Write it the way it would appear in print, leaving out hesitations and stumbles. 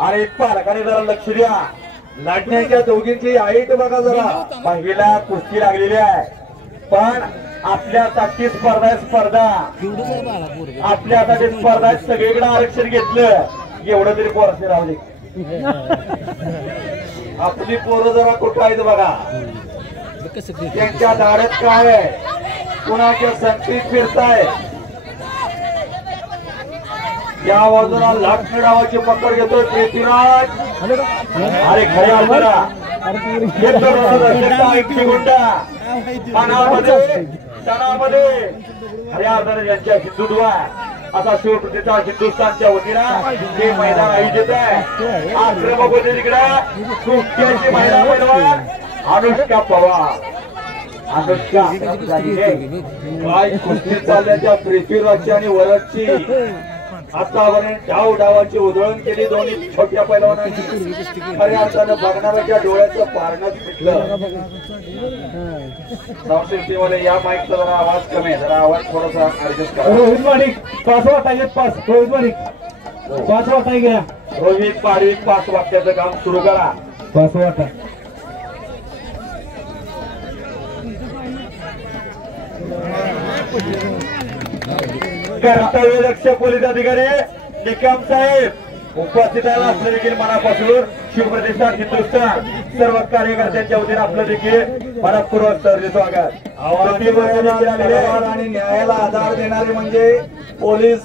अरे पालकाने जरा लक्ष द्या, लढण्याच्या दोघींची हाईट बघा जरा, महिला कुस्ती लागलेली आहे, पण आपल्यासाठी स्पर्धा आहे, स्पर्धा आपल्यासाठी स्पर्धा आहे, सगळीकडे आरक्षण घेतलं एवढं तरी पोरसे राहू दे. आपली पोरं जरा कुठं आहेत बघा, त्यांच्या दाड्यात काय आहे, कुणाच्या संगतीत फिरताय. या बाजूला लाटणी डावाची पकड घेतोय पृथ्वीराज. अरे खऱ्या अर्थाला मनामध्ये खऱ्या अर्थाने ज्यांच्या हिंदुत्व असा शिवप्रतिष्ठा हिंदुस्थानच्या वतीनं हे मैदान आयोजित आहे. आक्रमक होते तिकडे कुस्त्याची महिला पैलवान अनुष्का पवार. अनुष्का काय कुस्ती चालल्याच्या पृथ्वीराजची आणि वरदची आतापर्यंत डावाची उधळण केली दोन्ही छोट्या पैलवानांनी. खऱ्या अर्थानं बघणाऱ्याच्या डोळ्याचं पारणच पिटलं. संस्कृतीमध्ये या माईकचा जरा आवाज कमी आहे, जरा आवाज थोडासा ऍडजस्ट करा. रोहित पाटील पाच वाटायचे, पाच रोहित पाटील पाच वाटाय घ्या. रोहित पाटील पाच वाक्याचं काम सुरू करा. पाच वाटा कर्तव्यदक्ष पोलीस अधिकारी निकम साहेब उपस्थित असले देखील मनापासून शिवप्रतिष्ठा हिंदुस्थान सर्व कार्यकर्त्यांच्या वतीने आपलं देखील मनपूर्वक सहर्ष स्वागत. आणि न्यायाला आधार देणारे म्हणजे पोलीस